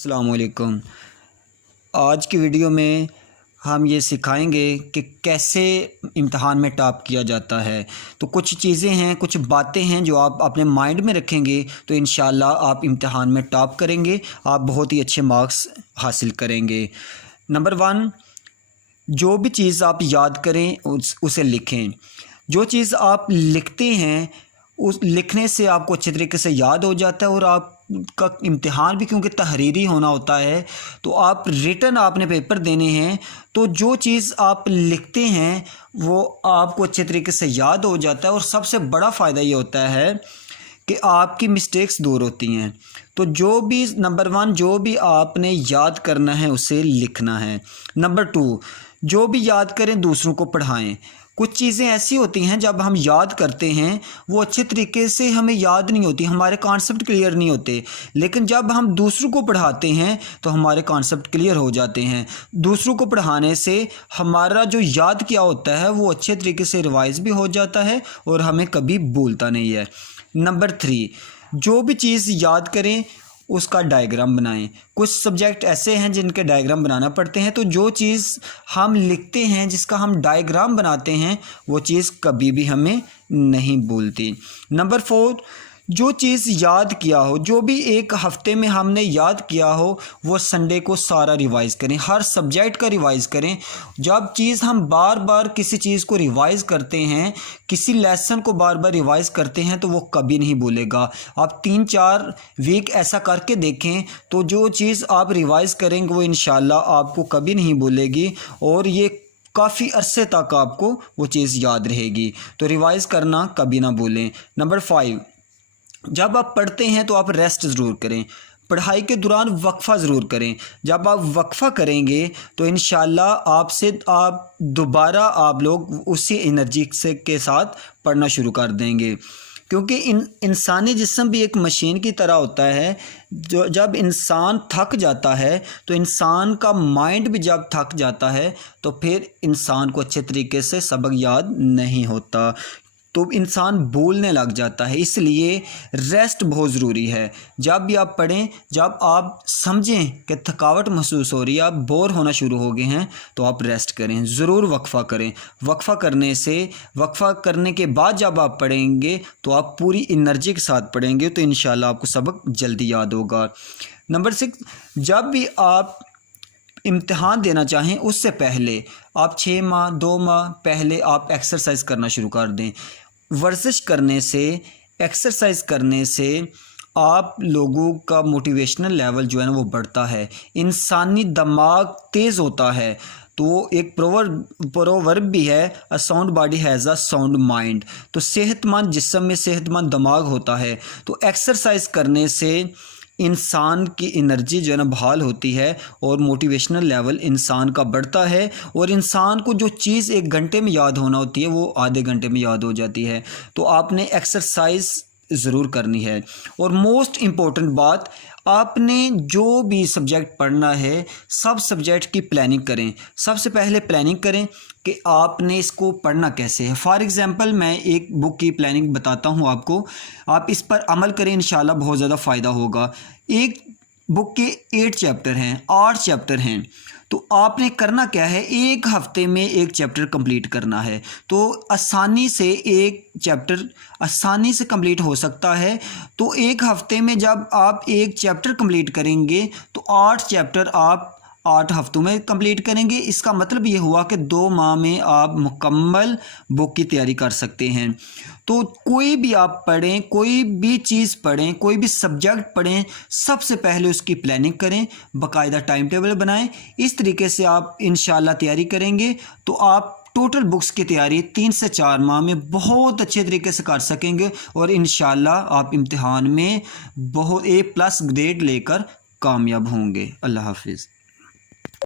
السلام علیکم۔ آج کی ویڈیو میں ہم یہ سکھائیں گے کہ کیسے امتحان میں ٹاپ کیا جاتا ہے۔ تو کچھ چیزیں ہیں، کچھ باتیں ہیں جو آپ اپنے مائنڈ میں رکھیں گے تو انشاءاللہ آپ امتحان میں ٹاپ کریں گے، آپ بہت ہی اچھے مارکس حاصل کریں گے۔ نمبر 1، جو بھی چیز آپ یاد کریں اسے لکھیں۔ جو چیز آپ لکھتے ہیں اس لکھنے سے آپ کو اچھے طریقے سے یاد ہو جاتا ہے، اور آپ کا امتحان بھی کیونکہ تحریری ہونا ہوتا ہے تو آپ ریٹن آپ نے پیپر دینے ہیں، تو جو چیز آپ لکھتے ہیں وہ آپ کو اچھے طریقے سے یاد ہو جاتا ہے، اور سب سے بڑا فائدہ یہ ہوتا ہے کہ آپ کی مسٹیکس دور ہوتی ہیں۔ تو جو بھی نمبر 1 جو بھی آپ نے یاد کرنا ہے اسے لکھنا ہے۔ نمبر 2، جو بھی یاد کریں دوسروں کو پڑھائیں۔ کچھ چیزیں ایسی ہوتی ہیں جب ہم یاد کرتے ہیں وہ اچھے طریقے سے ہمیں یاد نہیں ہوتی، ہمارے کانسیپٹ کلیئر نہیں ہوتے، لیکن جب ہم دوسروں کو پڑھاتے ہیں تو ہمارے کانسیپٹ کلیئر ہو جاتے ہیں۔ دوسروں کو پڑھانے سے ہمارا جو یاد کیا ہوتا ہے وہ اچھے طریقے سے ریوائز بھی ہو جاتا ہے اور ہمیں کبھی بھولتا نہیں ہے۔ نمبر 3، جو بھی چیز یاد کریں اس کا ڈائیگرام بنائیں۔ کچھ سبجیکٹ ایسے ہیں جن کے ڈائیگرام بنانا پڑتے ہیں، تو جو چیز ہم لکھتے ہیں جس کا ہم ڈائیگرام بناتے ہیں وہ چیز کبھی بھی ہمیں نہیں بھولتی۔ نمبر 4، جو چیز یاد کیا ہو، جو بھی ایک ہفتے میں ہم نے یاد کیا ہو وہ سنڈے کو سارا ریوائز کریں، ہر سبجیکٹ کا ریوائز کریں۔ جب چیز ہم بار بار کسی چیز کو ریوائز کرتے ہیں، کسی لیسن کو بار بار ریوائز کرتے ہیں تو وہ کبھی نہیں بھولے گا۔ آپ 3-4 ویک ایسا کر کے دیکھیں تو جو چیز آپ ریوائز کریں گے وہ انشاءاللہ آپ کو کبھی نہیں بھولے گی، اور یہ کافی عرصے تک آپ کو وہ چیز یاد رہے گی۔ تو ریوائز کرنا کبھی نہ بھولیں۔ نمبر 5، جب آپ پڑھتے ہیں تو آپ ریسٹ ضرور کریں، پڑھائی کے دوران وقفہ ضرور کریں۔ جب آپ وقفہ کریں گے تو انشاءاللہ آپ دوبارہ آپ لوگ اسی انرجی کے ساتھ پڑھنا شروع کر دیں گے، کیونکہ انسانی جسم بھی ایک مشین کی طرح ہوتا ہے۔ جب انسان تھک جاتا ہے تو انسان کا مائنڈ بھی جب تھک جاتا ہے تو پھر انسان کو اچھے طریقے سے سبق یاد نہیں ہوتا، تو انسان بھولنے لگ جاتا ہے۔ اس لیے ریسٹ بہت ضروری ہے۔ جب بھی آپ پڑھیں، جب آپ سمجھیں کہ تھکاوٹ محسوس ہو رہی ہے، آپ بور ہونا شروع ہو گئے ہیں، تو آپ ریسٹ کریں، ضرور وقفہ کریں۔ وقفہ کرنے کے بعد جب آپ پڑھیں گے تو آپ پوری انرجی کے ساتھ پڑھیں گے تو انشاءاللہ آپ کو سبق جلدی یاد ہوگا۔ نمبر 6، جب بھی آپ امتحان دینا چاہیں اس سے پہلے آپ 6 ماہ 2 ماہ پہلے آپ ایکسرسائز کرنا شروع کر دیں۔ ورزش کرنے سے، ایکسرسائز کرنے سے آپ لوگوں کا موٹیویشنل لیول جو ہے نا وہ بڑھتا ہے، انسانی دماغ تیز ہوتا ہے۔ تو ایک پروورب بھی ہے، a sound body has a sound mind, تو صحت مند جسم میں صحت مند دماغ ہوتا ہے۔ تو ایکسرسائز کرنے سے انسان کی انرجی جو ہے نا بحال ہوتی ہے، اور موٹیویشنل لیول انسان کا بڑھتا ہے، اور انسان کو جو چیز 1 گھنٹے میں یاد ہونا ہوتی ہے وہ آدھے گھنٹے میں یاد ہو جاتی ہے۔ تو آپ نے ایکسرسائز ضرور کرنی ہے۔ اور موسٹ امپورٹنٹ بات، آپ نے جو بھی سبجیکٹ پڑھنا ہے سب سبجیکٹ کی پلاننگ کریں۔ سب سے پہلے پلاننگ کریں کہ آپ نے اس کو پڑھنا کیسے ہے۔ فار ایگزامپل میں ایک بک کی پلاننگ بتاتا ہوں آپ کو، آپ اس پر عمل کریں، انشاءاللہ بہت زیادہ فائدہ ہوگا۔ ایک بک کے 8 چیپٹر ہیں، 8 چیپٹر ہیں، تو آپ نے کرنا کیا ہے، 1 ہفتے میں 1 چیپٹر کمپلیٹ کرنا ہے۔ تو آسانی سے 1 چیپٹر آسانی سے کمپلیٹ ہو سکتا ہے۔ تو 1 ہفتے میں جب آپ 1 چیپٹر کمپلیٹ کریں گے تو 8 چیپٹر آپ 8 ہفتوں میں کمپلیٹ کریں گے۔ اس کا مطلب یہ ہوا کہ 2 ماہ میں آپ مکمل بک کی تیاری کر سکتے ہیں۔ تو کوئی بھی آپ پڑھیں، کوئی بھی چیز پڑھیں، کوئی بھی سبجیکٹ پڑھیں، سب سے پہلے اس کی پلاننگ کریں، باقاعدہ ٹائم ٹیبل بنائیں۔ اس طریقے سے آپ انشاءاللہ تیاری کریں گے تو آپ ٹوٹل بکس کی تیاری 3 سے 4 ماہ میں بہت اچھے طریقے سے کر سکیں گے، اور انشاءاللہ آپ امتحان میں بہت A+ گریڈ لے کر کامیاب ہوں گے۔ اللہ حافظ۔